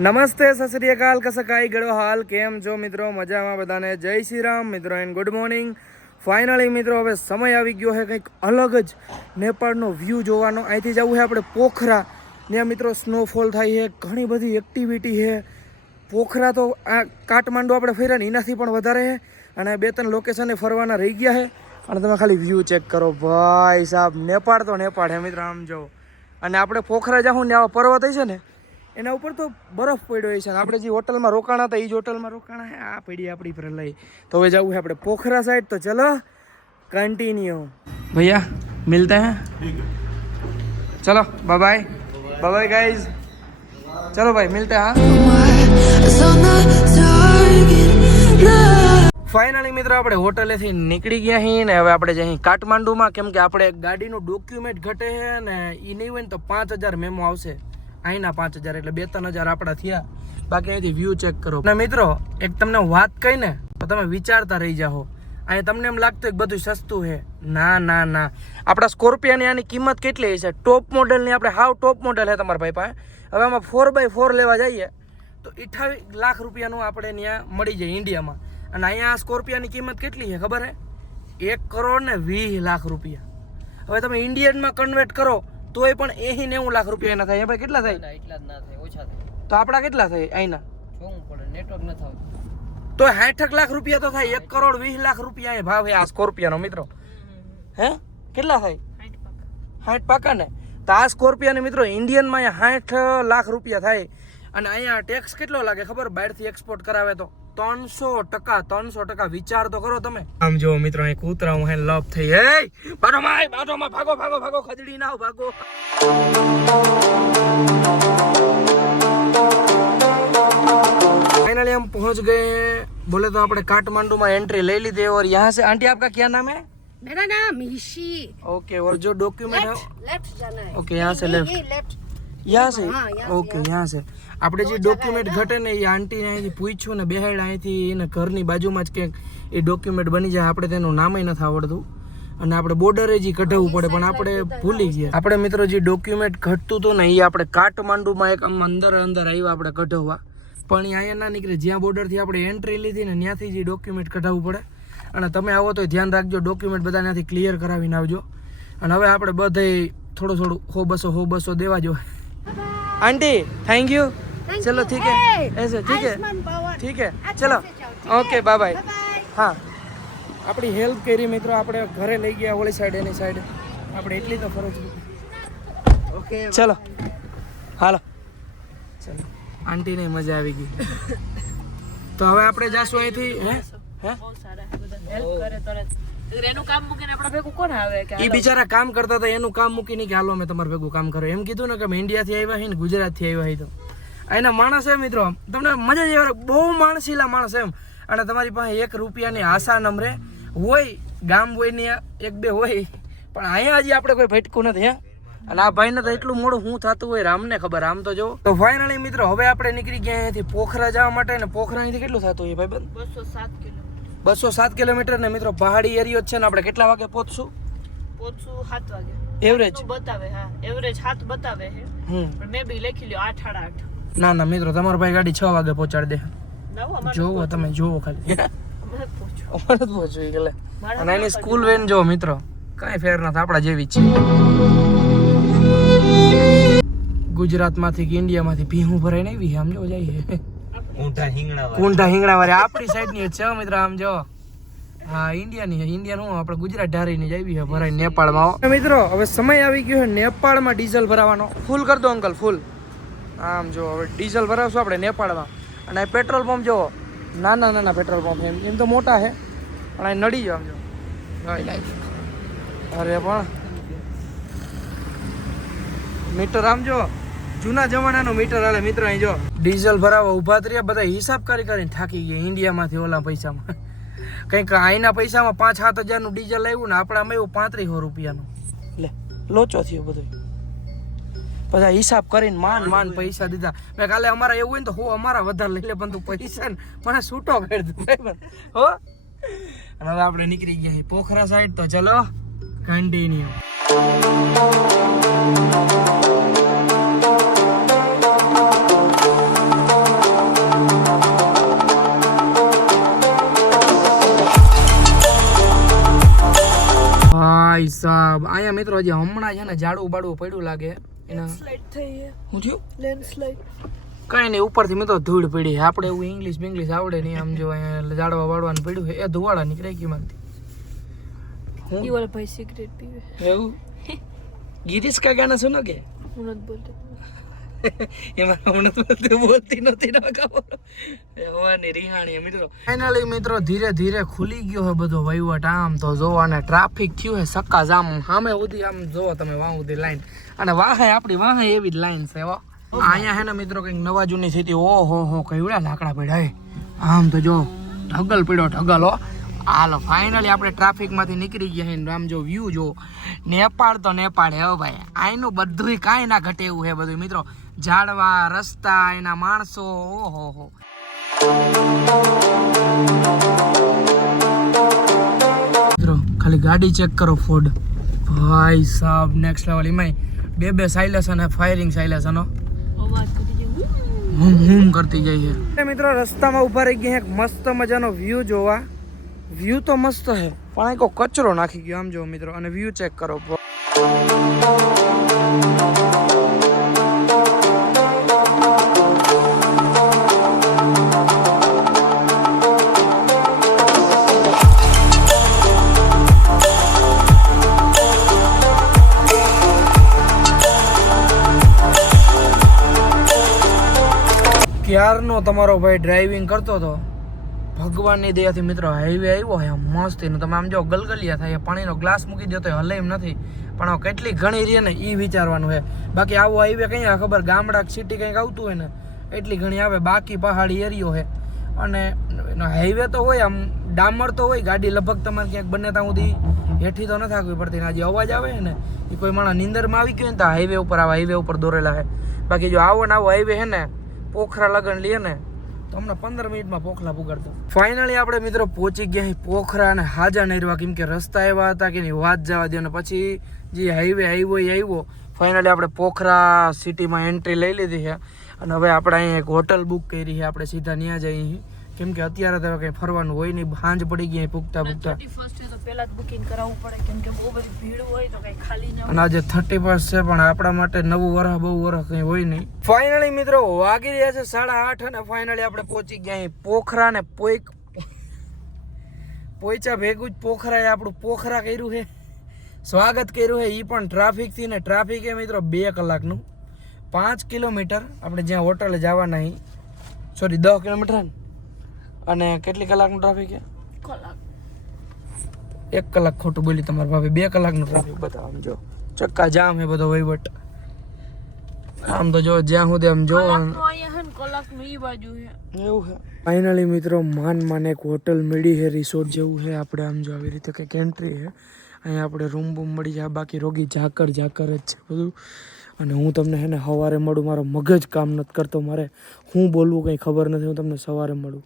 નમસ્તે, સત શ્રી અકાલ, કસકાઈ ગળો હાલ, કેમ છો મિત્રો? મજામાં બધાને? જય શ્રી રામ મિત્રો એન્ડ ગુડ મોર્નિંગ. ફાઇનલી મિત્રો હવે સમય આવી ગયો છે કંઈક અલગ જ નેપાળનો વ્યૂ જોવાનો. અહીંથી જવું છે આપણે પોખરા. ત્યાં મિત્રો સ્નોફોલ થાય છે, ઘણી બધી એક્ટિવિટી છે. પોખરા તો આ કાઠમાંડુ આપણે ફર્યા ને એનાથી પણ વધારે છે. અને 2-3 લોકેશને ફરવાના રહી ગયા છે. અને તમે ખાલી વ્યૂ ચેક કરો ભાઈ સાહેબ, નેપાળ તો નેપાળ છે મિત્રો, આમ જો. અને આપણે પોખરા જાઉં ને આવા પર્વત છે ને એના ઉપર તો બરફ પડ્યો છે. આપણે જે હોટલમાં રોકાણા હતા એ જ હોટલમાં રોકાણા છે. આ પડી આપણી પર લઈ તો હવે જવું છે આપણે પોખરા સાઈડ. તો ચલો કન્ટિન્યુ ભૈયા, મિલતે હૈ. ચલો bye bye, bye bye guys. ચલો ભાઈ મિલતે હા. ફાઇનલી મિત્રો આપણે હોટલેથી નીકળી ગયા છીએ ને હવે આપણે જઈએ કાઠમાંડુમાં. કેમ કે આપણે ગાડીનું ડોક્યુમેન્ટ ઘટે છે ને એ નહીં હોય ને તો 5000 મેમો આવશે. અહીંના 5000 એટલે 2-3 હજાર આપણા થયા. બાકી અહીંથી વ્યૂ ચેક કરો. ને મિત્રો એક તમને વાત કહી ને તો તમે વિચારતા રહી જાઓ. અહીં તમને એમ લાગતું કે બધું સસ્તું છે. ના ના ના, આપણા સ્કોર્પિયાની આની કિંમત કેટલી છે? ટોપ મોડલની, આપણે હાવ ટોપ મોડલ છે તમારા ભાઈ પાસે. હવે આમાં 4x4 લેવા જઈએ તો 28 લાખ રૂપિયાનું આપણે ત્યાં મળી જાય ઇન્ડિયામાં. અને અહીંયા સ્કોર્પિયાની કિંમત કેટલી છે ખબર છે? 1,20 લાખ રૂપિયા. હવે તમે ઇન્ડિયનમાં કન્વર્ટ કરો તોય પણ 80-90 લાખ રૂપિયા એના થાય. ભાઈ કેટલા થાય? એટલા જ ના થાય, ઓછા થાય. તો આપણા કેટલા થાય અહીંના? જોવું પડે, નેટવર્ક ન થાય તો 60 લાખ રૂપિયા તો થાય. 1,20 લાખ રૂપિયા એ ભાવ છે આ સ્કોર્પિયાનો મિત્રો. હે કેટલા થાય? 60 પાકા ને. તો આ સ્કોર્પિયાને મિત્રો ઇન્ડિયનમાં 60 લાખ રૂપિયા થાય. અને અહીંયા ટેક્સ કેટલો લાગે ખબર? બહારથી એક્સપોર્ટ કરાવે તો 300%. વિચાર તો કરો તમે. આમ જો મિત્રો અહીં કૂતરા હું લપ થઈ. હે બાજોમાં ભાગો ખજડી ના ભાગો. फाइनली हम पहुंच गए. बोले तो આપણે काठमांडू में एंट्री ले ली थी. और यहाँ से आंटी आपका क्या नाम है? मेरा नाम ईशी. ओके. और जो डॉक्यूमेंट है लेफ्ट जाना है. ओके, यहाँ से लेफ्ट. यहाँ से ओके, यहाँ से આપણે જે ડોક્યુમેન્ટ ઘટે ને એ આંટીને અહીંથી પૂછ્યું ને બેહાડ અહીંથી એને ઘરની બાજુમાં જ ક્યાંક એ ડોક્યુમેન્ટ બની જાય. આપણે તેનું નામય નથી આવડતું અને આપણે બોર્ડરે જ કઢાવવું પડે પણ આપણે ભૂલી ગયા. આપણે મિત્રો જે ડોક્યુમેન્ટ ઘટતું હતું ને એ આપણે કાઠમાંડુમાં એક અંદર આવ્યા આપણે કઢાવવા, પણ એ અહીંયા ના નીકળે. જ્યાં બોર્ડરથી આપણે એન્ટ્રી લીધી ને ત્યાંથી જે ડોક્યુમેન્ટ કઢાવવું પડે. અને તમે આવો તો ધ્યાન રાખજો, ડોક્યુમેન્ટ બધા ત્યાંથી ક્લિયર કરાવીને આવજો. અને હવે આપણે બધે થોડું 100-200 દેવા જો. Aunty thank you. चलो ठीक है, ऐसे ठीक है चलो ओके बाय बाय. हाँ આપણી હેલ્પ કરી મિત્રો. આપણે ઘરે લઈ ગયા ઓલી સાઈડ એની સાઈડ. આપણે એટલી તો ફરજ. ઓકે ચલો હાલો. ચલો આંટીને મજા આવી ગઈ. તો હવે આપણે જાશું અહીંથી. હે બહુ સારા બધા હેલ્પ કરે તરત. એનું કામ મૂકીને આપણે ભેગું કોણ આવે કે એ બિચારા કામ કરતા હતા એનું કામ મૂકીને કે હાલો મેં તમારું ભેગું કામ કરો એમ કીધું ને કે અમે ઇન્ડિયાથી આવ્યા છે ને ગુજરાતથી આવ્યા છે. તો અહીંના માણસ છે મિત્રો તમને મજા જ આવે. બહુ માણસીલા માણસ એમ. અને તમારી પાસે 1 રૂપિયાની આશા નમરે હોય. ગામ હોય ને 1-2 હોય પણ અહીંયા હજી આપણે કોઈ ભટકું નથી. હે અને આ ભાઈને તો એટલું મોડું શું થતું હોય રામને ખબર. આમ તો જો. તો ફાઇનલી મિત્રો હવે આપણે નીકળી ગયા અહીંયાથી પોખરા જવા માટે. ને પોખરા અહીંથી કેટલું થતું હોય ભાઈ? 207 કિલોમીટર ને મિત્રો પહાડી એરિયો છે ને. આપણે કેટલા વાગે પહોંચશું? 7 વાગે એવરેજ બતાવે. હા એવરેજ 7 બતાવે છે પણ મે બી લખી લ્યો 8 સાડા 8. ના મિત્રો તમારો ભાઈ ગાડી 6 વાગે પહોંચાડી દે. જોવો તમે જોવો ખાલી. અમારે પહોંચવું એટલે. અને એની સ્કૂલ વેન જો મિત્રો કાંઈ ફેર નથી, આપણા જેવી જ છે. ગુજરાતમાંથી કે ઇન્ડિયામાંથી ભીહું ભરાઈને આવી આમ જો જાય. કુંઠા હિંગણા વાળી આપણી સાઈડ ની છે મિત્રો. આમ જો હા ઇન્ડિયાની. ઇન્ડિયન હું આપણે ગુજરાત ઢારીને જાવી છે ભરાઈ નેપાળમાં. મિત્રો હવે સમય આવી ગયો છે નેપાળમાં ડીઝલ ભરાવાનો. ફૂલ કર દો અંકલ, ફૂલ. આમ જો હવે ડીઝલ ભરાવશું આપણે નેપાળમાં. અને પેટ્રોલ પંપ જો નાના પેટ્રોલ પંપ એમ તો મોટા છે પણ અહીં નડી જાવ. આમ જો અરે પણ મીટર આમ જો જૂના જમાનાનો મીટર હાલે મિત્રો. અહીં જો ડીઝલ ભરાવા ઉભા રહ્યા બધા હિસાબ કરીને થાકી ગયા. ઇન્ડિયામાંથી ઓલા પૈસામાં કંઈક અહીંના પૈસામાં 5-7 હજારનું ડીઝલ આવ્યું ને આપણામાં એવું 3500 રૂપિયાનું. લે લોચો થયો બધો. પછી હિસાબ કરીને માંડ પૈસા દીધા. મેં કાલે અમારા એવું હોય ને તો અમારા વધારે લઈ લે પણ તું પૈસા ને મને છૂટો કરી દઉં હો. અને હવે આપણે નીકળી ગયા પોખરા સાઈડ. તો ચલો કન્ટિન્યુ. અહીંયા મિત્રો હજી હમણાં છે ને જાડવું બાડવું પડ્યું લાગે એના સ્લાઇડ થઈ છે શું થયું લેન્ડસ્લાઇડ કઈ નહીં ઉપરથી મિત્રો ધૂળ પડી છે આપણે એવું ઇંગ્લિશ બેંગ્લિશ આવડે નહીં આમ જો અહીંયા જાડવા વાળવાનું પડ્યું છે એ ધુવાડા નીકળે કે માંથી ये वाला भाई सिगरेट पीवे એવું ગીરીશ કા ગાના સુનો કે હું નથી બોલતી એમાં હમણાં તો બોલતી નહોતી ના ખબર હવાની રિહાણી મિત્રો ફાઇનલી મિત્રો ધીરે ધીરે ખુલી ગયો છે બધો વહીવટ આમ તો જો અને ટ્રાફિક થયું છે સક્કા જામ સામે સુધી આમ જોવો તમે વાહ સુધી લાઈન અને વાહે આપણી વાહે એવી જ લાઈન છે હો અહીંયા હે ને મિત્રો કંઈક નવા જૂની સ્થિતિ ઓહો હો કઈવડા લાકડા પડ્યા હે આમ તો જો ઢગલ પડ્યો ઢગલ હો હાલો ફાઇનલી આપણે ટ્રાફિકમાંથી નીકળી ગયા છે આમ જો વ્યૂ જો નેપાળ તો નેપાળ હે ભાઈ આઈનું બધું કાંઈ ના ઘટે એવું છે બધું મિત્રો ઝાડવા રસ્તા એના માણસો ઓહો હો મિત્રો ખાલી ગાડી ચેક કરો ફોર્ડ ભાઈ સાહેબ નેક્સ્ટ લેવલ એમાં બે સાયલેશન ફાયરિંગ સાયલેશનો અવાજ કરી જે હમ કરતી જાય છે મિત્રો રસ્તામાં ઉભા રહી ગયા એક મસ્ત મજાનો વ્યૂ જોવા વ્યૂ તો મસ્ત છે પણ કોઈ કચરો નાખી ગયો આમ જો મિત્રો અને વ્યૂ ચેક કરો ક્યારનો તમારો ભાઈ ડ્રાઇવિંગ કરતો હતો ભગવાનની દયાથી મિત્રો હાઈવે આવ્યો હે મસ્તીનો તમે આમ જો ગલગલિયા થાય પાણીનો ગ્લાસ મૂકી દો તો હલે એમ નથી પણ કેટલી ઘણી રહે ને એ વિચારવાનું છે બાકી આવો હાઈવે કંઈ ખબર ગામડા સિટી કંઈક આવતું હોય ને એટલી ઘણી આવે બાકી પહાડી એરિયો છે અને હાઈવે તો હોય આમ ડામર તો હોય ગાડી લગભગ તમારે ક્યાંક બને ત્યાં સુધી હેઠી તો નથી આગવી પડતી ને જે અવાજ આવે ને એ કોઈ માણસ નીંદરમાં આવી ગયો ને તો હાઈવે ઉપર આવે હાઈવે ઉપર દોરેલા છે બાકી જો આવો ને આવો હાઈવે છે ને પોખરા લગન લે ને તો અમને 15 મિનિટમાં પોખલા પુગાડતો ફાઇનલી આપણે મિત્રો પહોંચી ગયા પોખરા અને હાજા નહેરવા કેમ કે રસ્તા એવા હતા કે નહીં વાત જવા દે અને પછી જે હાઈવે આવ્યો ફાઇનલી આપણે પોખરા સિટીમાં એન્ટ્રી લઈ લીધી છે અને હવે આપણે અહીંયા એક હોટલ બુક કરી છે આપણે સીધા ત્યાં જઈએ કેમ કે અત્યારે તો કંઈ ફરવાનું હોય નહીં સાંજ પડી ગઈ પૂગતા 31 તો પહેલા જ બુકિંગ કરાવવું પડે કેમ કે બહુ બધી ભીડ હોય તો કઈ ખાલી ન અને આજે 31 છે પણ આપણા માટે નવું વરસ બહુ વરસ કંઈ હોય નહીં ફાઇનલી મિત્રો વાગી રહ્યા છે 8:30 અને ફાઇનલી આપણે પહોંચી ગયા પોખરા ને પોઈચા ભેગું જ પોખરાએ આપણું પોખરા કર્યું છે સ્વાગત કર્યું છે એ પણ ટ્રાફિકથી ને ટ્રાફિક એ મિત્રો 2 કલાકનું 5 કિલોમીટર આપણે જ્યાં હોટલે જવાના સોરી 10 કિલોમીટર અને કેટલી કલાકનું ટ્રાફિક છે કલાક 1 કલાક ખોટું બોલી તમારા ભાભી 2 કલાકનું ટ્રાફિક બતાવો આમ જો ચક્કા જામ છે બધો વહીવટ આમ તો જો જ્યાં સુધી આમ જો અહીંયા હે ને કલાકનું ઈ બાજુ છે એવું છે ફાઇનલી મિત્રો માન એક હોટલ મળી છે રિસોર્ટ જેવું છે આપણે આમ જો આવી રીતે કંઈક એન્ટ્રી છે અહીંયા આપણે રૂમ બૂમ મળી જાય બાકી રોગી ઝાકર જ છે બધું અને હું તમને હે ને સવારે મળું મારો મગજ કામ નથી કરતો મારે હું બોલવું કંઈ ખબર નથી હું તમને સવારે મળું